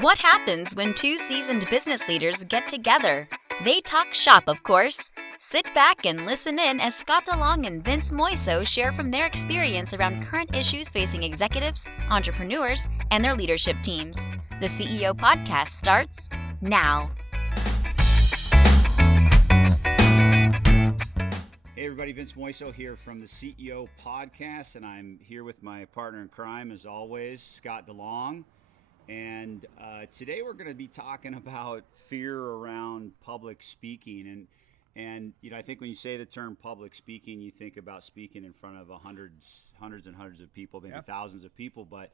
What happens when two seasoned business leaders get together? They talk shop, of course. Sit back and listen in as Scott Long and Vince Moiso share from their experience around current issues facing executives, entrepreneurs, and their leadership teams. The CEO Podcast starts now. Hey everybody, Vince Moiso here from the CEO Podcast, and I'm here with my partner in crime, as always, Scott DeLong. And today we're going to be talking about fear around public speaking. And you know, I think when you say the term public speaking, you think about speaking in front of hundreds and hundreds of people, maybe thousands of people. But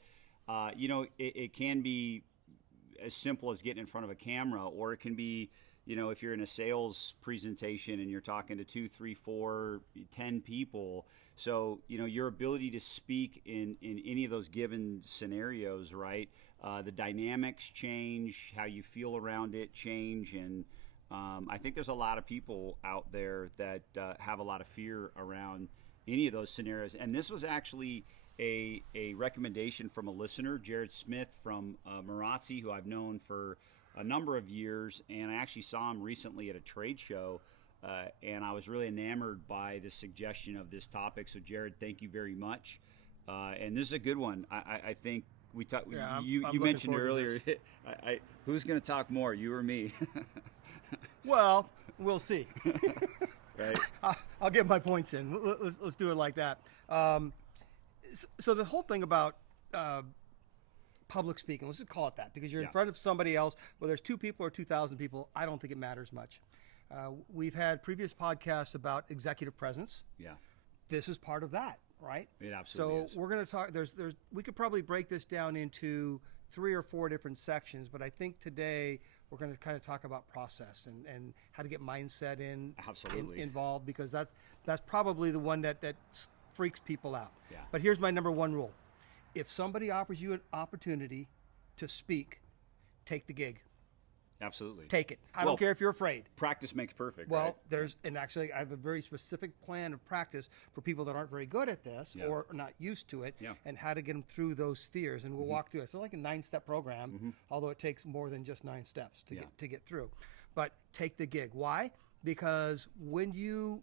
you know, it can be as simple as getting in front of a camera, or it can be, you know, if you're in a sales presentation and you're talking to 2, 3, 4, 10 people. So, you know, your ability to speak in any of those given scenarios, right? The dynamics change, how you feel around it change. And I think there's a lot of people out there that have a lot of fear around any of those scenarios. And this was actually a recommendation from a listener, Jared Smith from Marazzi, who I've known for a number of years, and I actually saw him recently at a trade show, and I was really enamored by the suggestion of this topic. So, Jared, thank you very much. And this is a good one. I think we talked. Yeah, you mentioned earlier. Who's going to talk more, you or me? Well, we'll see. Right. I'll get my points in. Let's do it like that. So the whole thing about public speaking, let's just call it that, because you're in front of somebody else, whether there's 2 people or 2,000 people, I don't think it matters much. We've had previous podcasts about executive presence. Yeah. This is part of that, right? It absolutely is. So we're going to talk, we could probably break this down into 3 or 4 different sections, but I think today we're going to kind of talk about process and how to get mindset involved, because that's probably the one that freaks people out. Yeah. But here's my number 1 rule. If somebody offers you an opportunity to speak, take the gig. Absolutely. Take it. I don't care if you're afraid. Practice makes perfect. Well, right? And actually I have a very specific plan of practice for people that aren't very good at this or not used to it, and how to get them through those fears. And we'll walk through it. It's like a 9-step program, although it takes more than just 9 steps to get through. But take the gig. Why? Because when you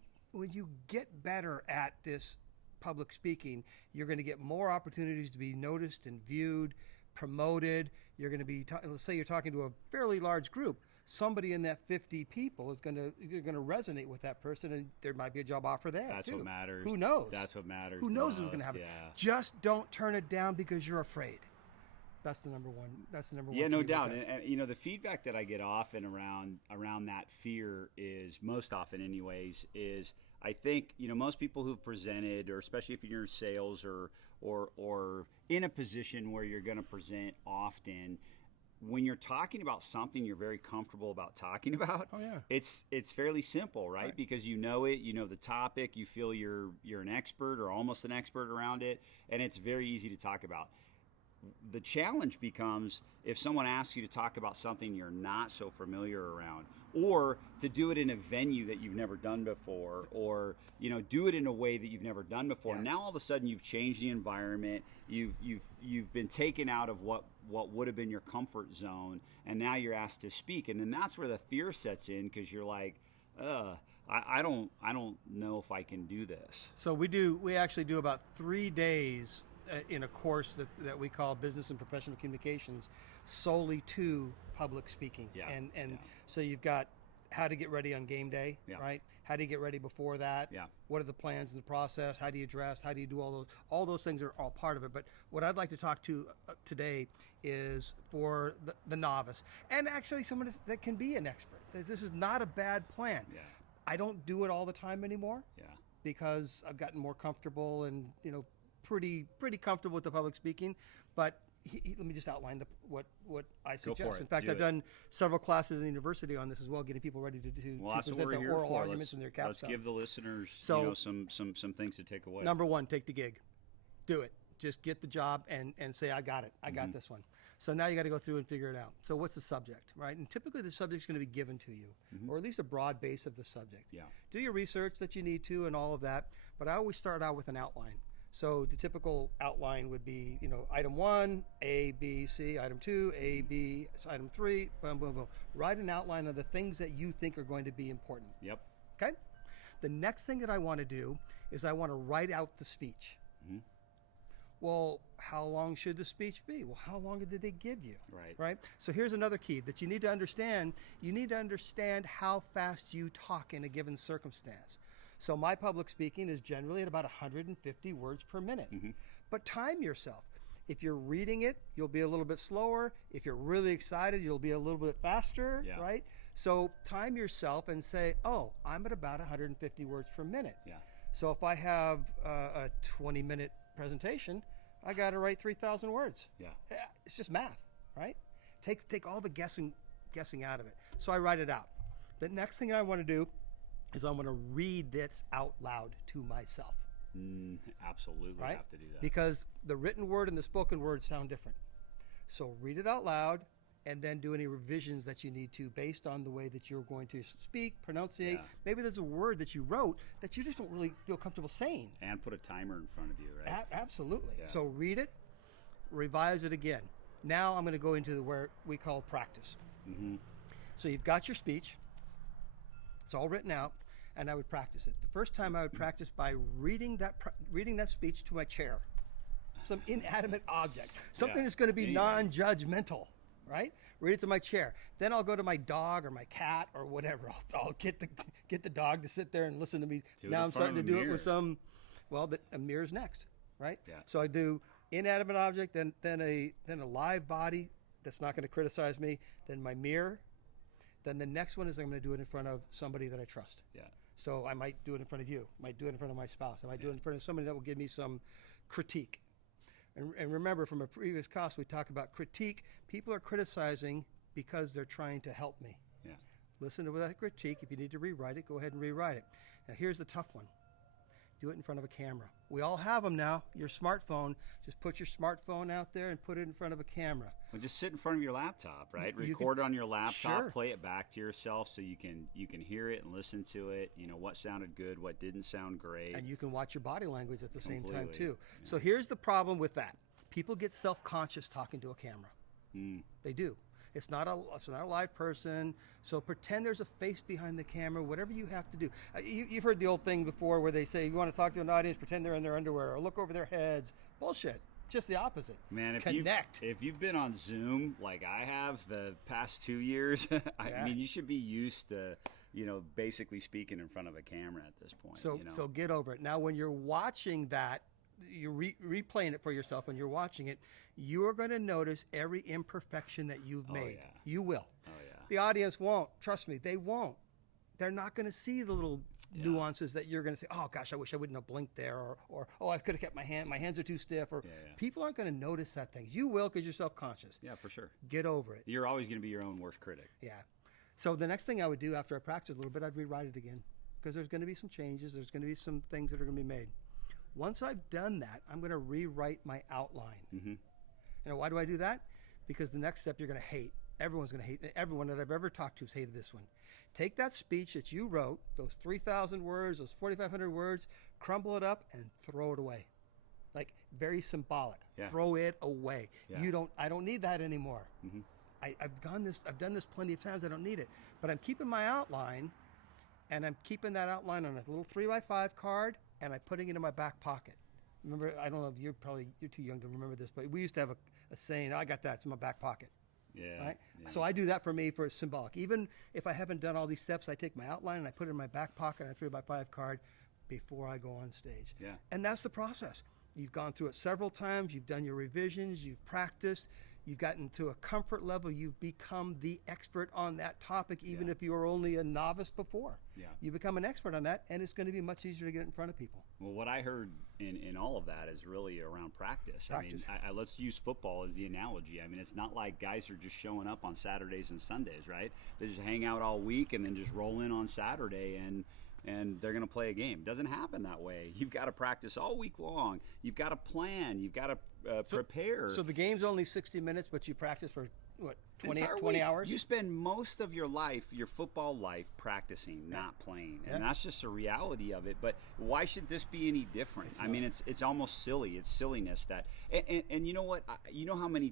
get better at this public speaking, you're going to get more opportunities to be noticed and viewed, promoted. You're going to be, let's say you're talking to a fairly large group. Somebody in that 50 people is going to resonate with that person, and there might be a job offer there. That's what matters. Who knows? That's what matters. Who knows what's going to happen? Yeah. Just don't turn it down because you're afraid. That's the number one. Yeah, no doubt. And you know, the feedback that I get often around that fear is, most often anyways, is I think, you know, most people who've presented, or especially if you're in sales or in a position where you're going to present often, when you're talking about something you're very comfortable about talking about, it's fairly simple, right? Because you know it, you know the topic, you feel you're an expert or almost an expert around it, and it's very easy to talk about. The challenge becomes if someone asks you to talk about something you're not so familiar around, or to do it in a venue that you've never done before, or, you know, do it in a way that you've never done before. Yeah. Now all of a sudden you've changed the environment, you've been taken out of what would have been your comfort zone, and now you're asked to speak, and then that's where the fear sets in, because you're like, I don't know if I can do this. So we actually do about 3 days in a course that we call Business and Professional Communications, solely to public speaking. So you've got how to get ready on game day, right? How do you get ready before that? What are the plans in the process? How do you dress? How do you do all those? All those things are all part of it. But what I'd like to talk to today is for the novice, and actually someone that can be an expert. This is not a bad plan. I don't do it all the time anymore because I've gotten more comfortable and, you know, pretty comfortable with the public speaking, but let me just outline what I suggest. In fact, I've done several classes in the university on this as well, getting people ready to present their oral arguments and their capstone. Let's give the listeners some things to take away. Number 1, take the gig. Do it. Just get the job and say, I got it. I got this one. So now you got to go through and figure it out. So what's the subject, right? And typically the subject's going to be given to you, or at least a broad base of the subject. Do your research that you need to and all of that, but I always start out with an outline. So the typical outline would be, item 1, A, B, C, item 2, A, B, item 3, boom, boom, boom. Write an outline of the things that you think are going to be important. Yep. Okay? The next thing that I want to do is I want to write out the speech. Mm-hmm. Well, how long should the speech be? Well, how long did they give you? Right. So here's another key that you need to understand. You need to understand how fast you talk in a given circumstance. So my public speaking is generally at about 150 words per minute. Mm-hmm. But time yourself. If you're reading it, you'll be a little bit slower. If you're really excited, you'll be a little bit faster, right? So time yourself and say, oh, I'm at about 150 words per minute. Yeah. So if I have a 20-minute presentation, I got to write 3,000 words. Yeah. It's just math, right? Take all the guessing out of it. So I write it out. The next thing I want to do is I want to read this out loud to myself. Absolutely right? have to do that. Because the written word and the spoken word sound different. So read it out loud and then do any revisions that you need to based on the way that you're going to speak, pronunciate. Yeah. Maybe there's a word that you wrote that you just don't really feel comfortable saying. And put a timer in front of you, right? Absolutely. Yeah. So read it, revise it again. Now I'm going to go into where we call practice. Mm-hmm. So you've got your speech. It's all written out, and I would practice it. The first time I would practice by reading that speech to my chair, some inanimate object, something that's going to be non-judgmental, right? Read it to my chair. Then I'll go to my dog or my cat or whatever. I'll get the dog to sit there and listen to me. Now I'm starting to do it with some. Well, a mirror's next, right? Yeah. So I do inanimate object, then a live body that's not going to criticize me, then my mirror. Then the next one is I'm going to do it in front of somebody that I trust. Yeah. So I might do it in front of you. Might do it in front of my spouse. I might do it in front of somebody that will give me some critique. And remember, from a previous class, we talked about critique. People are criticizing because they're trying to help me. Yeah. Listen to that critique. If you need to rewrite it, go ahead and rewrite it. Now, here's the tough one. Do it in front of a camera. We all have them now. Your smartphone. Just put your smartphone out there and put it in front of a camera. Well, just sit in front of your laptop, right? Record on your laptop, play it back to yourself so you can hear it and listen to it. You know, what sounded good, what didn't sound great. And you can watch your body language at the same time too. Yeah. So here's the problem with that. People get self-conscious talking to a camera. They do. It's not a live person. So pretend there's a face behind the camera, whatever you have to do. You've heard the old thing before where they say, you want to talk to an audience, pretend they're in their underwear or look over their heads. Bullshit. Just the opposite. Man, if you've been on Zoom like I have the past 2 years, I mean, you should be used to, basically speaking in front of a camera at this point. So get over it. Now, when you're watching that, you're replaying it for yourself. When you're watching it, you're going to notice every imperfection that you've made. Yeah. You will. Oh, yeah. The audience won't. Trust me, they won't. They're not going to see the little nuances that you're going to say, oh, gosh, I wish I wouldn't have blinked there, or oh, I could have kept my hands are too stiff, or people aren't going to notice that thing. You will because you're self-conscious. Yeah, for sure. Get over it. You're always going to be your own worst critic. Yeah. So the next thing I would do after I practice a little bit, I'd rewrite it again because there's going to be some changes. There's going to be some things that are going to be made. Once I've done that, I'm going to rewrite my outline. Mm-hmm. Why do I do that? Because the next step you're going to hate. Everyone's going to hate. Everyone that I've ever talked to has hated this one. Take that speech that you wrote, those 3,000 words, those 4,500 words, crumble it up and throw it away. Like very symbolic. Yeah. Throw it away. Yeah. I don't need that anymore. Mm-hmm. I've done this plenty of times. I don't need it. But I'm keeping my outline, and I'm keeping that outline on a little 3x5 card, and I'm putting it in my back pocket. Remember, I don't know if you're too young to remember this, but we used to have a saying, I got that, it's in my back pocket. Yeah. Right? Yeah. So I do that for me for symbolic. Even if I haven't done all these steps, I take my outline and I put it in my back pocket on a 3x5 card before I go on stage. Yeah. And that's the process. You've gone through it several times, you've done your revisions, you've practiced, you've gotten to a comfort level, you've become the expert on that topic, even if you were only a novice before. Yeah. You become an expert on that, and it's going to be much easier to get in front of people. Well, what I heard in all of that is really around practice. I mean, let's use football as the analogy. I mean, it's not like guys are just showing up on Saturdays and Sundays, right? They just hang out all week and then just roll in on Saturday and they're going to play a game. It doesn't happen that way. You've got to practice all week long. You've got to plan. You've got to prepare. So the game's only 60 minutes, but you practice for what, 20 week. hours? You spend most of your life, your football life, practicing, not playing, and that's just a reality of it. But why should this be any different? I mean, it's almost silly. It's silliness that, and you know what? You know how many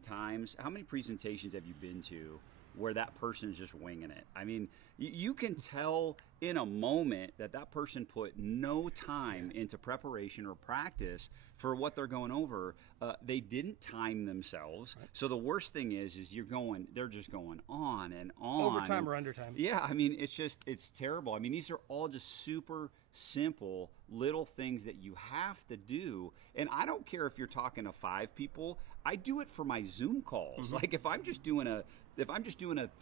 presentations have you been to where that person is just winging it? I mean, you can tell in a moment that person put no time into preparation or practice for what they're going over. They didn't time themselves. Right. So the worst thing is they're just going on and on. Overtime or undertime. Yeah, I mean, it's terrible. I mean, these are all just super simple little things that you have to do. And I don't care if you're talking to 5 people. I do it for my Zoom calls. Mm-hmm. Like if I'm just doing a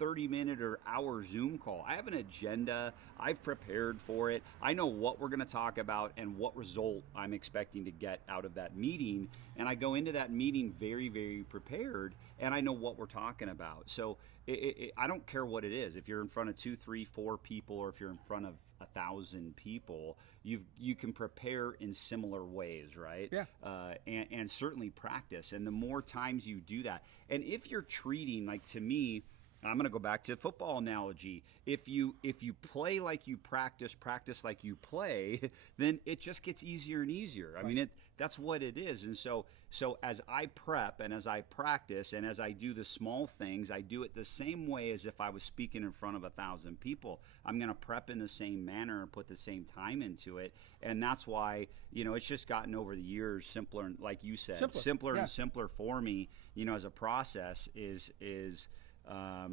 30-minute or hour Zoom call, I have an agenda. I've prepared for it. I know what we're going to talk about and what result I'm expecting to get out of that meeting. And I go into that meeting very, very prepared, and I know what we're talking about. So I don't care what it is. If you're in front of 2, 3, 4 people, or if you're in front of 1,000 people, you can prepare in similar ways, right? Yeah. And certainly practice. And the more times you do that, and if you're treating, like, to me, I'm going to go back to a football analogy. If you play like you practice like you play, then it just gets easier and easier. I mean, that's what it is. And so as I prep and as I practice and as I do the small things, I do it the same way as if I was speaking in front of 1,000 people. I'm going to prep in the same manner and put the same time into it. And that's why, it's just gotten over the years simpler, like you said, simpler and simpler for me, as a process is I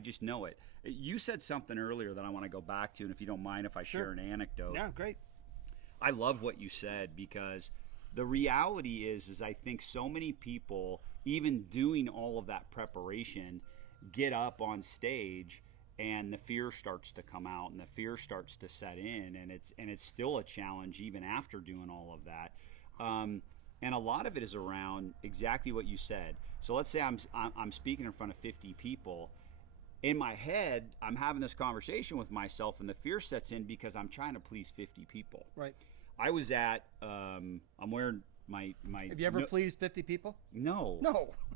just know it. You said something earlier that I want to go back to, and if you don't mind if I share an anecdote. Yeah, great. I love what you said, because the reality is I think so many people, even doing all of that preparation, get up on stage and the fear starts to come out and the fear starts to set in, and it's still a challenge even after doing all of that. And a lot of it is around exactly what you said. So let's say I'm speaking in front of 50 people. In my head, I'm having this conversation with myself, and the fear sets in because I'm trying to please 50 people. Right. I was at, I'm wearing my. Have you ever pleased 50 people? No.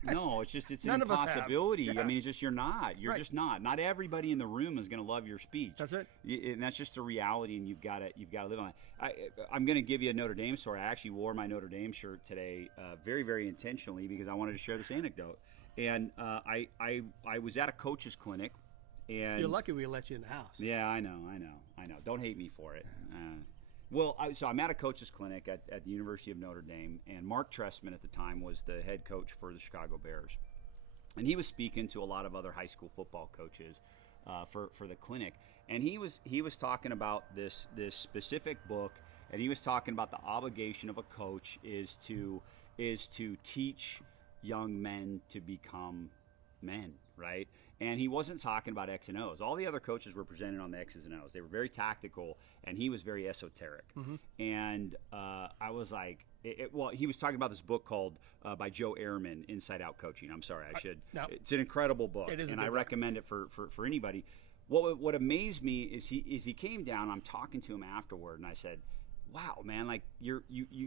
No, it's None an impossibility. Yeah. I mean, it's just you're not. You're just not. Not everybody in the room is going to love your speech. That's it. And that's just the reality, and you've got to live on it. I'm going to give you a Notre Dame story. I actually wore my Notre Dame shirt today, very, very intentionally, because I wanted to share this anecdote. And I was at a coach's clinic, and you're lucky we let you in the house. Yeah, I know. Don't hate me for it. So I'm at a coach's clinic at the University of Notre Dame, and Mark Trestman at the time was the head coach for the Chicago Bears. And he was speaking to a lot of other high school football coaches for the clinic. And he was talking about this specific book, and he was talking about the obligation of a coach is to teach young men to become men, right? And he wasn't talking about X and O's. All the other coaches were presented on the X's and O's. They were very tactical, and he was very esoteric. Mm-hmm. And I was like, he was talking about this book called by Joe Ehrman, Inside Out Coaching. I'm sorry, I should. No. It's an incredible book, and I recommend it for anybody. What amazed me is he came down. I'm talking to him afterward, and I said, wow, man, like you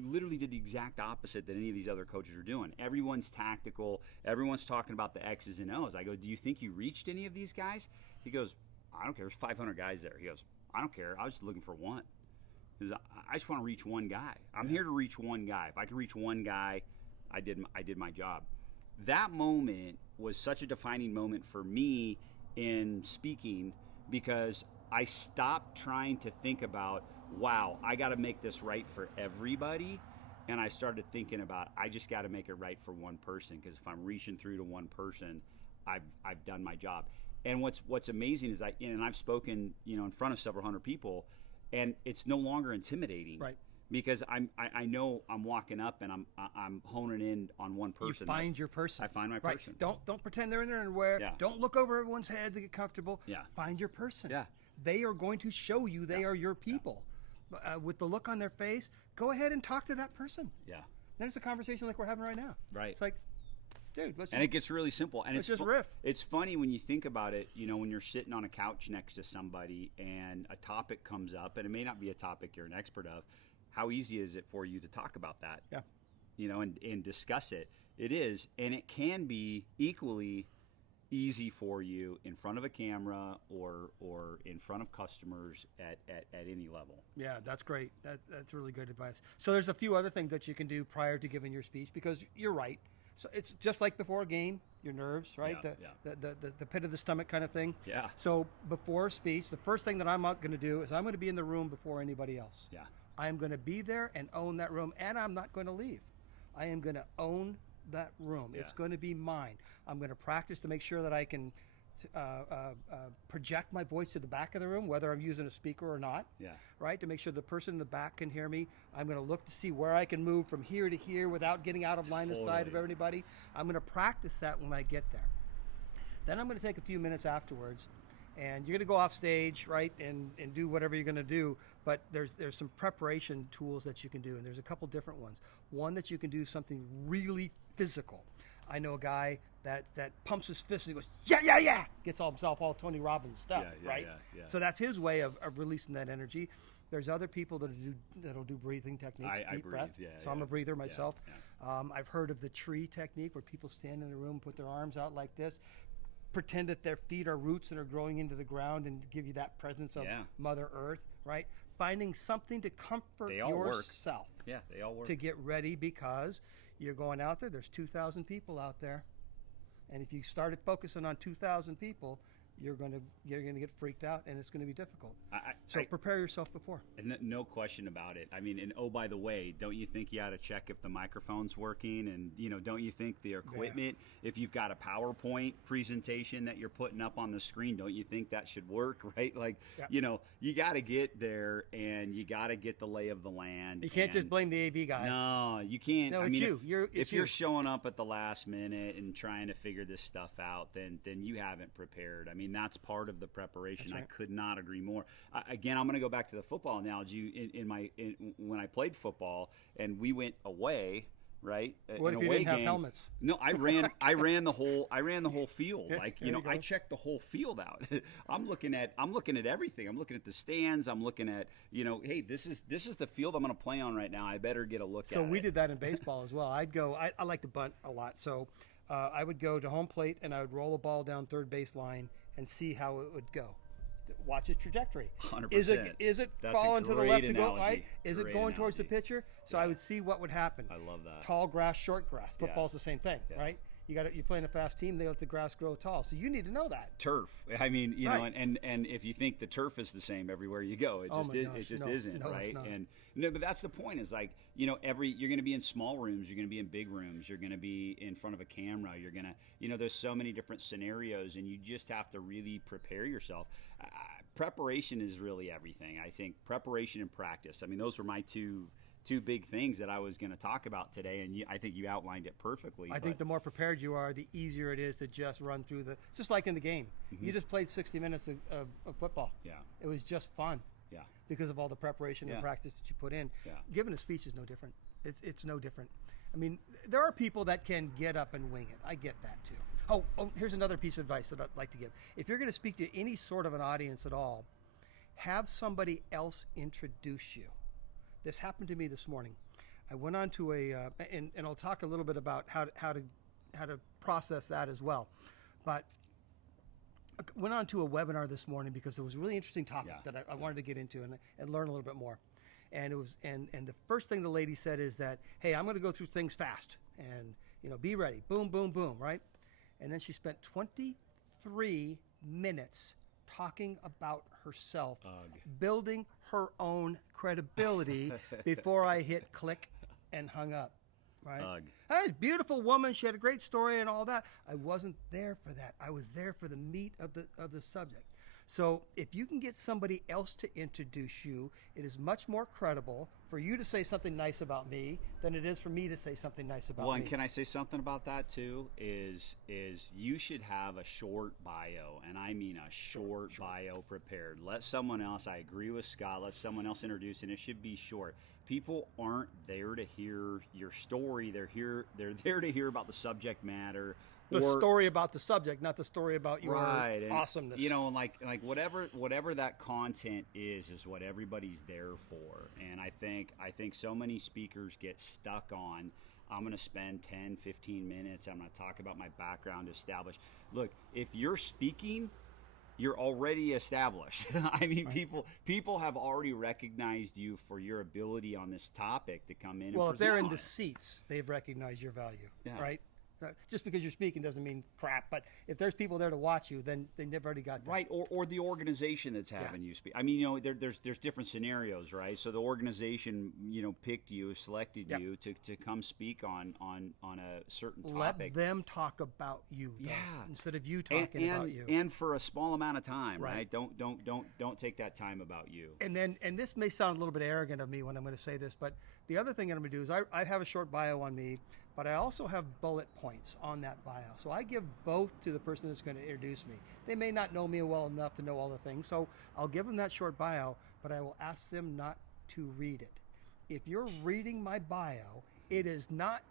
literally did the exact opposite that any of these other coaches are doing. Everyone's tactical. Everyone's talking about the X's and O's. I go, do you think you reached any of these guys? He goes, I don't care. There's 500 guys there. He goes, I don't care. I was just looking for one. Because I just want to reach one guy. I'm here to reach one guy. If I can reach one guy, I did my job. That moment was such a defining moment for me in speaking, because I stopped trying to think about, wow, I got to make this right for everybody. And I started thinking about, I just got to make it right for one person, because if I'm reaching through to one person, I've done my job. And what's amazing is I've spoken, in front of several hundred people, and it's no longer intimidating. Right. Because I know I'm walking up and I'm honing in on one person. You find your person. I find my person. Don't pretend they're in their underwear. Yeah. Don't look over everyone's head to get comfortable. Yeah. Find your person. Yeah. They are going to show you they are your people. With the look on their face, go ahead and talk to that person. Yeah. Then it's a conversation like we're having right now. Right. It's like, dude, it gets really simple. And let's just riff. It's funny when you think about it, when you're sitting on a couch next to somebody and a topic comes up, and it may not be a topic you're an expert of. How easy is it for you to talk about that? Yeah. and discuss it. It is, and it can be equally easy for you in front of a camera or in front of customers at any level. Yeah, that's great. That's really good advice. So there's a few other things that you can do prior to giving your speech, because you're right. So it's just like before a game, your nerves, right? The pit of the stomach kind of thing. Yeah. So before a speech, the first thing that I'm going to do is I'm going to be in the room before anybody else. Yeah. I'm going to be there and own that room, and I'm not going to leave. I am going to own that room. Yeah. It's going to be mine. I'm going to practice to make sure that I can project my voice to the back of the room, whether I'm using a speaker or not. Yeah. Right? To make sure the person in the back can hear me. I'm going to look to see where I can move from here to here without getting out of line of sight of everybody. I'm going to practice that when I get there. Then I'm going to take a few minutes afterwards, and you're going to go off stage, right, and do whatever you're going to do. But there's some preparation tools that you can do, and there's a couple different ones. One that you can do something really physical. I know a guy that pumps his fist and he goes, yeah, gets himself all Tony Robbins stuff, right? Yeah. So that's his way of releasing that energy. There's other people that'll do breathing techniques, deep breath. So I'm a breather myself. Yeah. I've heard of the tree technique, where people stand in a room, put their arms out like this, pretend that their feet are roots that are growing into the ground, and give you that presence of Mother Earth, right? Finding something to comfort yourself. Yeah, they all work. To get ready, because you're going out there. There's 2,000 people out there, and if you started focusing on 2,000 people, you're going to get freaked out, and it's going to be difficult. So prepare yourself before. No question about it. I mean, and oh, by the way, don't you think you ought to check if the microphone's working? And, don't you think the equipment, if you've got a PowerPoint presentation that you're putting up on the screen, don't you think that should work, right? Like, you got to get there, and you got to get the lay of the land. You can't just blame the AV guy. No, you can't. No, it's you. If you're showing up at the last minute and trying to figure this stuff out, then you haven't prepared. I mean, that's part of the preparation. That's right. I could not agree more. Again, I'm going to go back to the football analogy. When I played football and we went away, right? What if you didn't have helmets? No, I ran the whole field. Like, I checked the whole field out. I'm looking at everything. I'm looking at the stands. I'm looking at, hey, this is the field I'm going to play on right now. I better get a look at it. So we did that in baseball as well. I'd go. I like to bunt a lot. So I would go to home plate, and I would roll a ball down third base line and see how it would go. Watch its trajectory. 100%. Is it falling to the left to go right? Is it going towards the pitcher? So I would see what would happen. I love that. Tall grass, short grass. Football's the same thing, right? You're playing a fast team. They let the grass grow tall, so you need to know that. Turf. I mean, right. and if you think the turf is the same everywhere you go, it just isn't, no, right? It's not. And but that's the point. Is like, you're going to be in small rooms, you're going to be in big rooms, you're going to be in front of a camera, you're going to, there's so many different scenarios, and you just have to really prepare yourself. Preparation is really everything. I think preparation and practice. I mean, those were my two big things that I was going to talk about today, and I think you outlined it perfectly. I think the more prepared you are, the easier it is to just run through it's just like in the game. Mm-hmm. You just played 60 minutes of football. Yeah. It was just fun. Yeah. Because of all the preparation and practice that you put in. Yeah. Giving a speech is no different. It's no different. I mean, there are people that can get up and wing it. I get that too. Oh, here's another piece of advice that I'd like to give. If you're going to speak to any sort of an audience at all, have somebody else introduce you. This happened to me this morning. I went on to and I'll talk a little bit about how to process that as well. But I went on to a webinar this morning because it was a really interesting topic that I wanted to get into and learn a little bit more. And it was and the first thing the lady said is that, hey, I'm going to go through things fast and be ready. Boom, boom, boom, right? And then she spent 23 minutes talking about herself, building her own credibility before I hit click and hung up. Right? Hey, beautiful woman. She had a great story and all that. I wasn't there for that. I was there for the meat of the subject. So if you can get somebody else to introduce you, it is much more credible for you to say something nice about me than it is for me to say something nice about me. Well, and can I say something about that too? Is you should have a short bio, and I mean a short bio prepared. Let someone else, I agree with Scott, let someone else introduce, and it should be short. People aren't there to hear your story. They're there to hear about the subject matter. The story about the subject, not the story about your awesomeness. Like whatever that content is what everybody's there for. And I think so many speakers get stuck on I'm going to spend 10, 15 minutes. I'm going to talk about my background, establish. Look, if you're speaking, you're already established. I mean, people have already recognized you for your ability on this topic to come in. Well, and if they're present in on the it. seats, they've recognized your value, Yeah. right? Just because you're speaking doesn't mean crap. But if there's people there to watch you, then they've already got that. Right, or the organization that's having you speak. I mean, there's different scenarios, right? So the organization, picked you, selected you to come speak on a certain topic. Let them talk about you, though, instead of you talking about you. And for a small amount of time, Right. right? Don't take that time about you. And this may sound a little bit arrogant of me when I'm going to say this, but the other thing that I'm going to do is I have a short bio on me, but I also have bullet points on that bio. So I give both to the person that's going to introduce me. They may not know me well enough to know all the things, so I'll give them that short bio, but I will ask them not to read it. If you're reading my bio,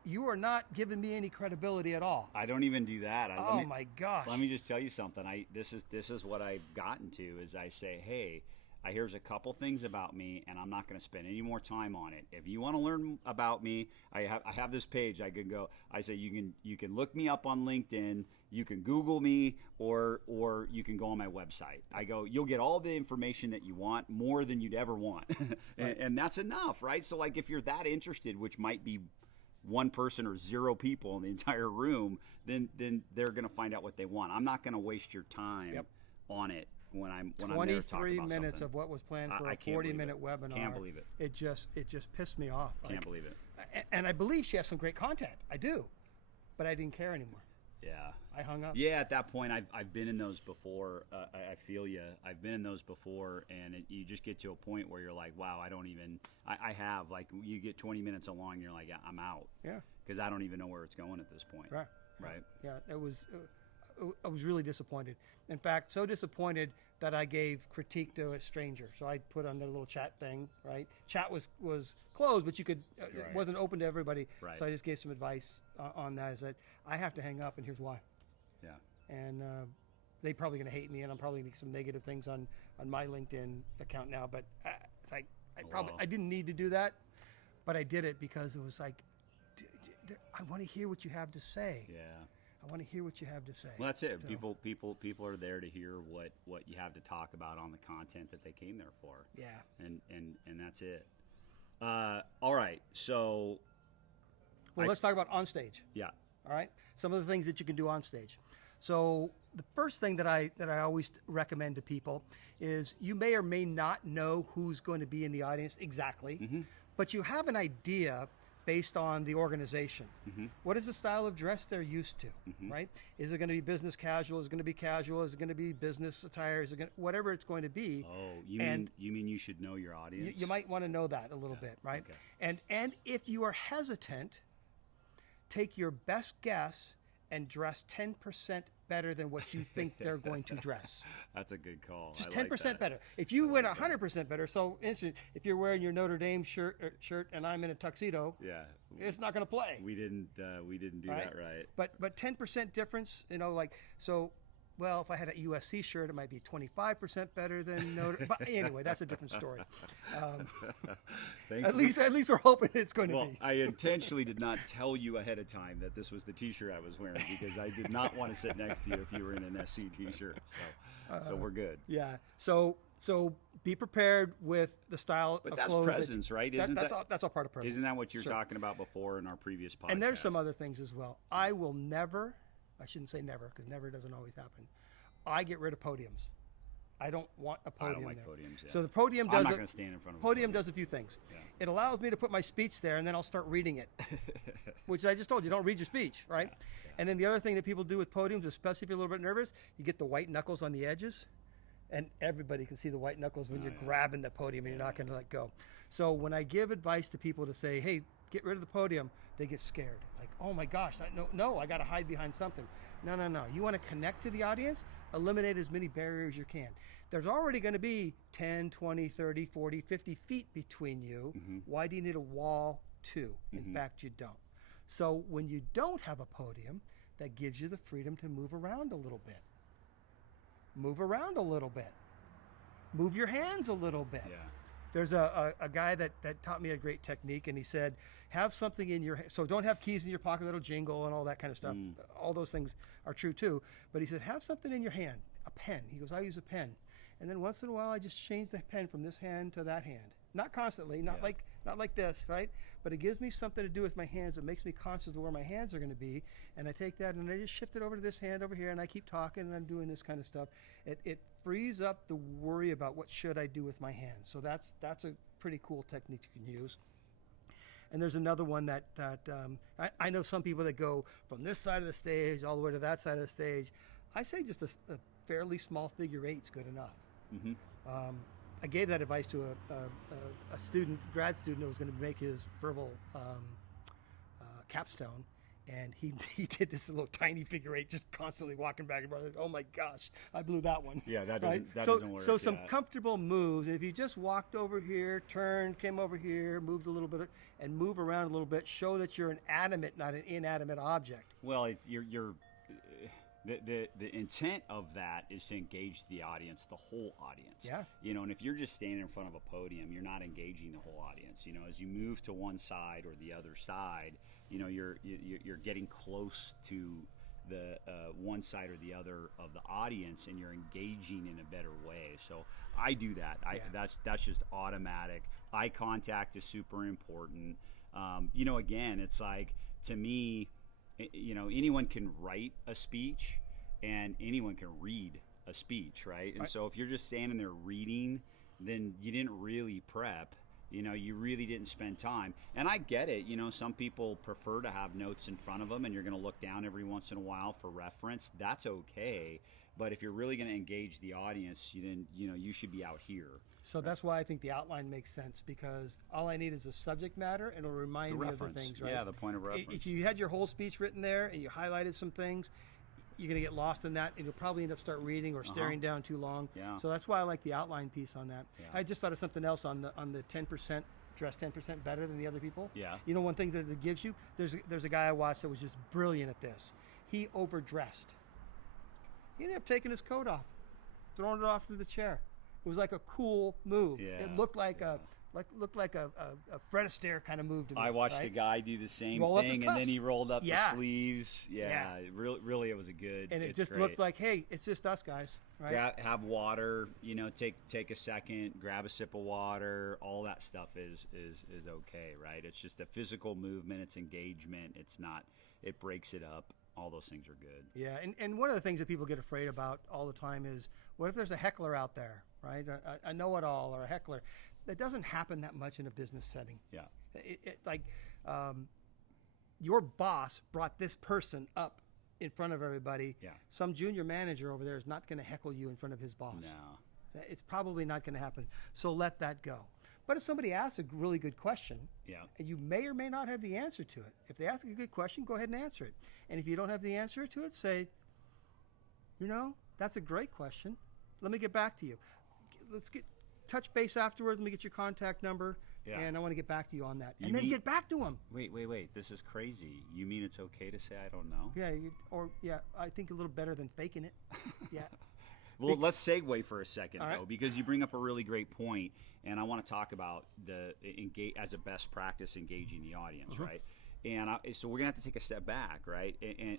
you are not giving me any credibility at all. I don't even do that. My gosh. Let me just tell you something. This is what I've gotten to is I say, hey, here's a couple things about me, and I'm not going to spend any more time on it. If you want to learn about me, I have this page. I can go. I say you can look me up on LinkedIn. You can Google me, or you can go on my website. I go. You'll get all the information that you want, more than you'd ever want, and that's enough, right? So like if you're that interested, which might be one person or zero people in the entire room, then they're going to find out what they want. I'm not going to waste your time on it. When I'm there to talk about 23 minutes something. of what was planned for a 40-minute webinar. Can't believe it. It just pissed me off. Can't believe it. And I believe she has some great content. I do, but I didn't care anymore. Yeah. I hung up. Yeah, at that point, I've been in those before. I feel you. I've been in those before, and you just get to a point where you're like, wow, I have, like, you get 20 minutes along, and you're like, yeah, I'm out. Yeah. Because I don't even know where it's going at this point. Right. Yeah, I was really disappointed. In fact, so disappointed that I gave critique to a stranger. So I put on their little chat thing, right? Chat was closed, but you could it wasn't open to everybody. Right. So I just gave some advice on that. I said, I have to hang up, and here's why. Yeah. And they're probably going to hate me, and I'm probably going to get some negative things on my LinkedIn account now. But I didn't need to do that, but I did it because it was like, I want to hear what you have to say. Yeah. I want to hear what you have to say. Well, that's it. So, People are there to hear what you have to talk about on the content that they came there for. Yeah. And that's it. All right. So. Let's talk about on stage. Yeah. All right. Some of the things that you can do on stage. So the first thing that I always recommend to people is you may or may not know who's going to be in the audience exactly, but you have an idea based on the organization. What is the style of dress they're used to, right? Is it going to be business casual? Is it going to be casual? Is it going to be business attire? Is it going whatever it's going to be? Oh, you mean you should know your audience? You might want to know that a little bit, right? Okay. And if you are hesitant, take your best guess and dress 10% better than what you think they're going to dress. That's a good call. Just 10% better. If you went 100% better, so instant, if you're wearing your Notre Dame shirt and I'm in a tuxedo, it's not going to play. We didn't do that right. But 10% difference, so. Well, if I had a USC shirt, it might be 25% better than Notre. But anyway, that's a different story. At least we're hoping it's going to be. Well, I intentionally did not tell you ahead of time that this was the T-shirt I was wearing because I did not want to sit next to you if you were in an SC T-shirt. So we're good. Yeah. So be prepared with the style. But of that's clothes presence, right? That's all part of presence. Isn't that what you're talking about before in our previous podcast? And there's some other things as well. I will never. I shouldn't say never because never doesn't always happen. I get rid of podiums. I don't want a podium I don't like there. podiums. Yeah. So the podium does. I'm not going to stand in front of a podium. Does a few things. Yeah. It allows me to put my speech there, and then I'll start reading it, which I just told you, don't read your speech, right? Yeah. And then the other thing that people do with podiums, especially if you're a little bit nervous, you get the white knuckles on the edges, and everybody can see the white knuckles when you're grabbing the podium and you're not going to let go. So when I give advice to people to say, hey, get rid of the podium, they get scared. Like, oh my gosh, I got to hide behind something. No. You want to connect to the audience? Eliminate as many barriers as you can. There's already going to be 10, 20, 30, 40, 50 feet between you. Why do you need a wall too? In fact, you don't. So when you don't have a podium, that gives you the freedom to move around a little bit. Move around a little bit. Move your hands a little bit. Yeah. There's a guy that taught me a great technique, and he said, have something in your, so don't have keys in your pocket that'll jingle and all that kind of stuff. All those things are true too. But he said, have something in your hand, a pen. He goes, I use a pen. And then once in a while, I just change the pen from this hand to that hand. Not constantly, not like this, right? But it gives me something to do with my hands. It makes me conscious of where my hands are going to be. And I take that and I just shift it over to this hand over here, and I keep talking and I'm doing this kind of stuff. It frees up the worry about what should I do with my hands. So that's a pretty cool technique you can use. And there's another one that I know some people that go from this side of the stage all the way to that side of the stage. I say just a fairly small figure eight's good enough. Mm-hmm. I gave that advice to a student, grad student, who was going to make his verbal capstone, and he did this little tiny figure eight, just constantly walking back and forth. Oh my gosh, I blew that one. Yeah, that doesn't, right? doesn't work. So some comfortable moves. And if you just walked over here, turned, came over here, moved a little bit, and move around a little bit, show that you're an animate, not an inanimate object. Well, the intent of that is to engage the audience, the whole audience. Yeah. And if you're just standing in front of a podium, you're not engaging the whole audience. As you move to one side or the other side, you're getting close to the one side or the other of the audience, and you're engaging in a better way. So I do that. That's just automatic. Eye contact is super important. Again, it's like, to me, anyone can write a speech and anyone can read a speech, right? And so if you're just standing there reading, then you didn't really prep. You really didn't spend time. And I get it. Some people prefer to have notes in front of them, and you're going to look down every once in a while for reference. That's okay. But if you're really going to engage the audience, then you should be out here. So that's why I think the outline makes sense, because all I need is a subject matter, and it'll remind me of the things, right? Yeah, the point of reference. If you had your whole speech written there and you highlighted some things, you're going to get lost in that, and you'll probably end up start reading or staring down too long. Yeah. So that's why I like the outline piece on that. Yeah. I just thought of something else on the 10%. Dress 10% better than the other people. Yeah. One thing that it gives you, there's a guy I watched that was just brilliant at this. He overdressed. He ended up taking his coat off, throwing it off to the chair. It was like a cool move. Yeah. It looked like a Fred Astaire kind of move to me. I watched a guy do the same thing, and then he rolled up the sleeves. Yeah. Really, it was a good. And it just looked like, hey, it's just us guys, right? Have water. Take a second, grab a sip of water. All that stuff is okay, right? It's just a physical movement. It's engagement. It's not. It breaks it up. All those things are good. Yeah, and one of the things that people get afraid about all the time is, what if there's a heckler out there, right? A know-it-all or a heckler. That doesn't happen that much in a business setting. Yeah. Your boss brought this person up in front of everybody. Yeah. Some junior manager over there is not going to heckle you in front of his boss. No. It's probably not going to happen. So let that go. But if somebody asks a really good question, and you may or may not have the answer to it, if they ask a good question, go ahead and answer it. And if you don't have the answer to it, say, that's a great question. Let me get back to you. Let's touch base afterwards. Let me get your contact number, and I want to get back to you on that. And then get back to them. Wait. This is crazy. You mean it's okay to say I don't know? Yeah, I think a little better than faking it. Yeah. Well, let's segue for a second, right. though, because you bring up a really great point, and I want to talk about as a best practice, engaging the audience, right? And so we're gonna have to take a step back, right?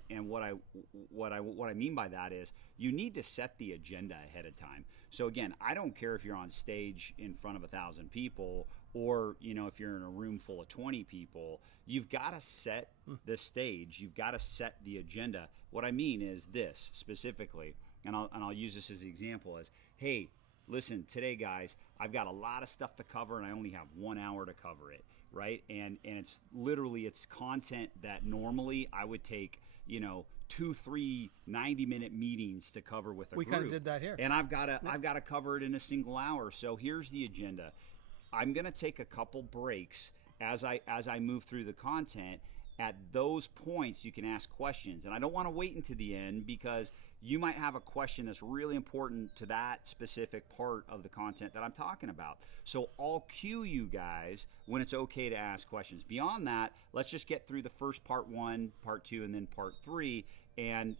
And what I mean by that is, you need to set the agenda ahead of time. So again, I don't care if you're on stage in front of 1,000 people, or if you're in a room full of 20 people. You've got to set the stage. You've got to set the agenda. What I mean is this specifically. And I'll use this as an example as, hey, listen, today, guys, I've got a lot of stuff to cover, and I only have 1 hour to cover it, right? And it's content that normally I would take, 2-3 90-minute meetings to cover with a group. We kind of did that here. And I've got to cover it in a single hour. So here's the agenda. I'm going to take a couple breaks as I move through the content. At those points, you can ask questions. And I don't want to wait until the end, because you might have a question that's really important to that specific part of the content that I'm talking about. So I'll cue you guys when it's okay to ask questions. Beyond that, let's just get through the first part 1, part 2, and then part 3. And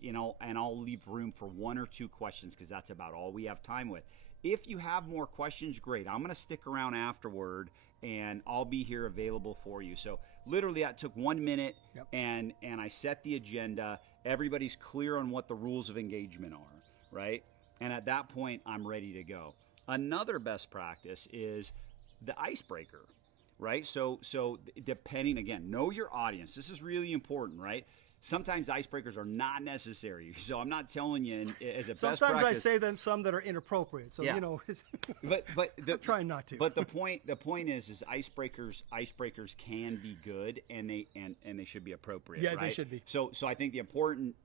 I'll leave room for 1 or 2 questions, because that's about all we have time with. If you have more questions, great. I'm going to stick around afterward, and I'll be here available for you. So literally that took 1 minute, Yep. and I set the agenda. Everybody's clear on what the rules of engagement are, right? And at that point, I'm ready to go. Another best practice is the icebreaker, right? So depending, again, know your audience. This is really important, right? Sometimes icebreakers are not necessary. So I'm not telling you as a best practice. Sometimes I say them some that are inappropriate. So, Yeah. you know, but I'm trying not to. But the point is icebreakers can be good, and they should be appropriate. Yeah, right? they should be. So I think the important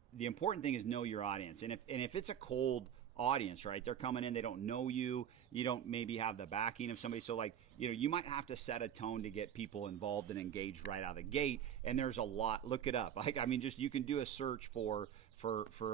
thing is know your audience, and if it's a cold audience, right? They're coming in, they don't know you. You don't maybe have the backing of somebody. So you might have to set a tone to get people involved and engaged right out of the gate. And there's a lot. Look it up. You can do a search for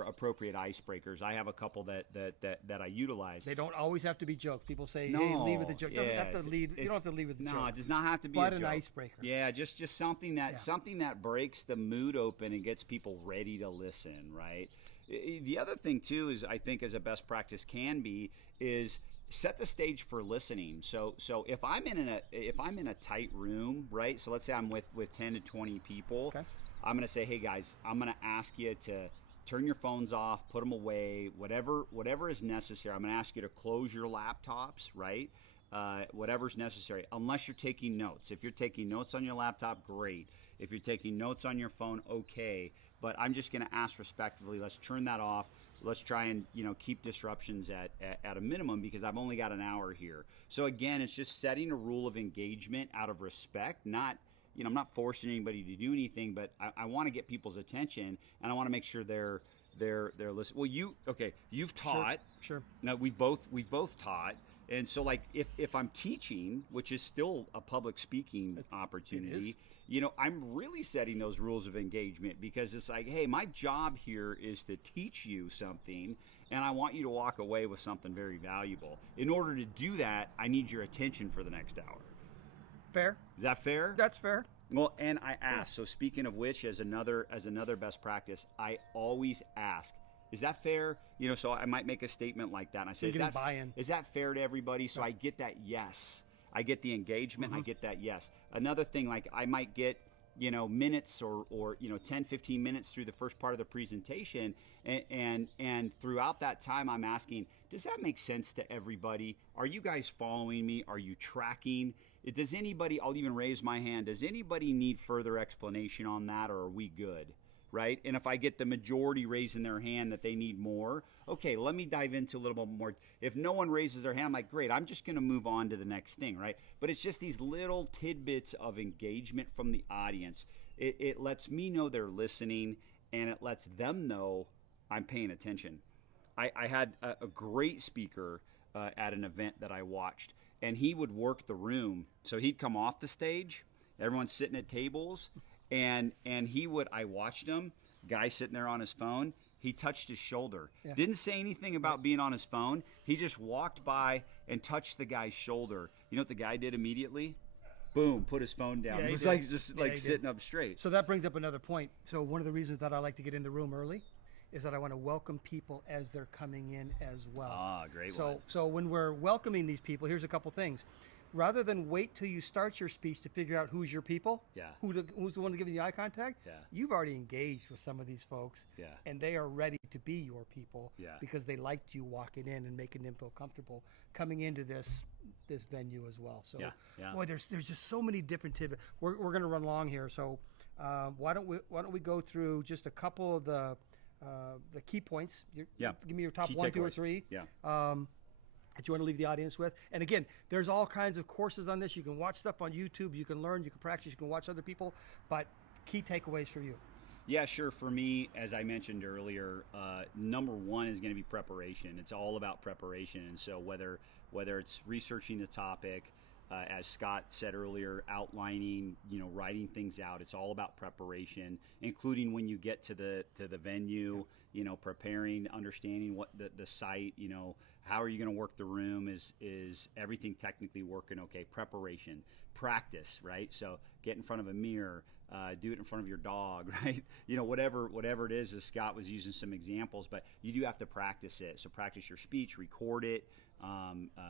appropriate icebreakers. I have a couple that I utilize. They don't always have to be jokes. People say, No, hey, lead with a joke. Doesn't yeah, have to lead. You don't have to lead with a joke. No, it does not have to be but a an joke. icebreaker. Yeah, just something that breaks the mood open and gets people ready to listen, right? The other thing too is, I think, as a best practice can be, is set the stage for listening. So if I'm in a tight room, right? So let's say I'm with 10 to 20 people. Okay. I'm going to say, hey guys, I'm going to ask you to turn your phones off, put them away, whatever is necessary. I'm going to ask you to close your laptops, right? Whatever's necessary, unless you're taking notes. If you're taking notes on your laptop, great. If you're taking notes on your phone, okay. But I'm just going to ask respectfully, let's turn that off. Let's try and keep disruptions at a minimum, because I've only got an hour here. So again, it's just setting a rule of engagement out of respect. Not, I'm not forcing anybody to do anything, but I want to get people's attention, and I want to make sure they're listening. Well, you've taught. Sure. Now we've both taught. And so, if I'm teaching, which is still a public speaking opportunity, I'm really setting those rules of engagement, because it's like, hey, my job here is to teach you something, and I want you to walk away with something very valuable. In order to do that, I need your attention for the next hour. Fair. Is that fair? That's fair. Well, and I ask. So speaking of which, as another best practice, I always ask, is that fair? So I might make a statement like that, and I say, is that fair to everybody? So I get that yes. I get the engagement. I get that yes. Another thing, like I might get, minutes or 10, 15 minutes through the first part of the presentation, and throughout that time I'm asking, does that make sense to everybody? Are you guys following me? Are you tracking? Does anybody, I'll even raise my hand, does anybody need further explanation on that, or are we good? Right? And if I get the majority raising their hand that they need more, okay, let me dive into a little bit more. If no one raises their hand, I'm like, great, I'm just going to move on to the next thing, right? But it's just these little tidbits of engagement from the audience. It lets me know they're listening, and it lets them know I'm paying attention. I had a great speaker at an event that I watched, and he would work the room. So he'd come off the stage, everyone's sitting at tables, and I watched him, guy sitting there on his phone, he touched his shoulder. Yeah. Didn't say anything about being on his phone. He just walked by and touched the guy's shoulder. You know what the guy did immediately? Boom, put his phone down. Yeah, it was sitting up straight. So that brings up another point. So one of the reasons that I like to get in the room early is that I want to welcome people as they're coming in as well. Ah, great one. So when we're welcoming these people, here's a couple things. Rather than wait till you start your speech to figure out who's your people, who's the one giving you eye contact, you've already engaged with some of these folks, and they are ready to be your people because they liked you walking in and making them feel comfortable coming into this venue as well. So, boy, there's just so many different tidbits. We're going to run long here, so why don't we go through just a couple of the key points? Give me your top key 1, 2, or 3. That you want to leave the audience with. And again, there's all kinds of courses on this. You can watch stuff on YouTube, you can learn, you can practice, you can watch other people, but key takeaways for you. Yeah, sure. For me, as I mentioned earlier, number one is going to be preparation. It's all about preparation. And so whether it's researching the topic, as Scott said earlier, outlining, writing things out, it's all about preparation, including when you get to the venue, preparing, understanding what the site, how are you going to work the room? Is everything technically working okay? Preparation, practice, right? So get in front of a mirror, do it in front of your dog, right? Whatever it is, as Scott was using some examples, but you do have to practice it. So practice your speech, record it,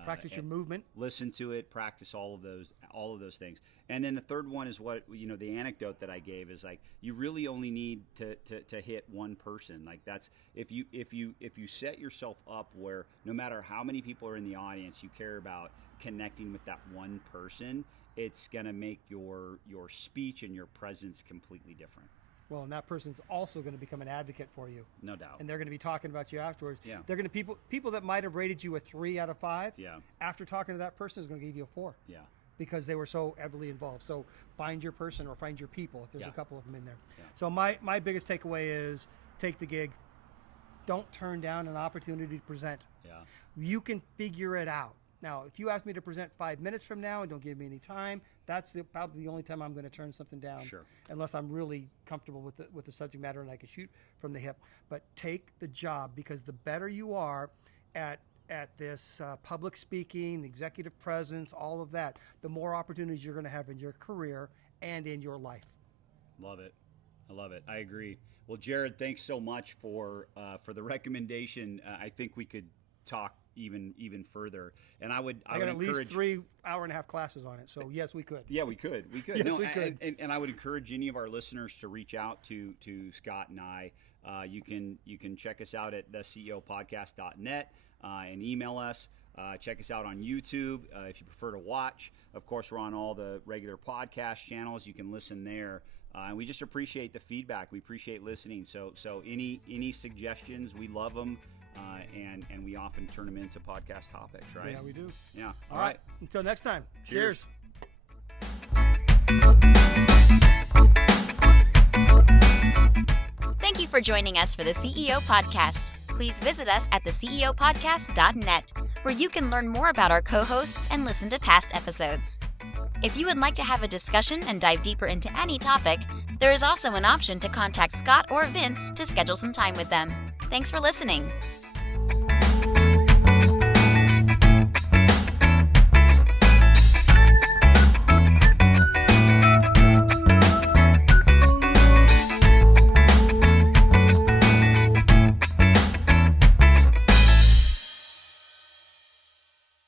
Practice your movement. Listen to it. Practice all of those things. And then the third one is what the anecdote that I gave is like you really only need to hit one person. Like that's if you set yourself up where no matter how many people are in the audience, you care about connecting with that one person. It's gonna make your speech and your presence completely different. Well, and that person's also going to become an advocate for you. No doubt. And they're going to be talking about you afterwards. Yeah. They're going to people that might have rated you a 3 out of 5. Yeah. After talking to that person is going to give you a 4. Yeah. Because they were so heavily involved. So find your person or find your people if there's a couple of them in there. Yeah. So my biggest takeaway is take the gig. Don't turn down an opportunity to present. Yeah. You can figure it out. Now, if you ask me to present 5 minutes from now and don't give me any time, that's probably the only time I'm going to turn something down. Sure. Unless I'm really comfortable with the subject matter and I can shoot from the hip. But take the job, because the better you are at this public speaking, executive presence, all of that, the more opportunities you're going to have in your career and in your life. Love it. I love it. I agree. Well, Jared, thanks so much for the recommendation. I think we could talk even further, and I would got at least 3 hour-and-a-half classes on it, so yes, we could. Yeah, we could. Yes, we could. And I would encourage any of our listeners to reach out to Scott and I. You can check us out at theceopodcast.net and email us. Check us out on YouTube if you prefer to watch. Of course, we're on all the regular podcast channels. You can listen there. And we just appreciate the feedback. We appreciate listening. So any suggestions, we love them. And we often turn them into podcast topics, right? Yeah, we do. Yeah. All right. Until next time. Cheers. Thank you for joining us for the CEO Podcast. Please visit us at theceopodcast.net, where you can learn more about our co-hosts and listen to past episodes. If you would like to have a discussion and dive deeper into any topic, there is also an option to contact Scott or Vince to schedule some time with them. Thanks for listening.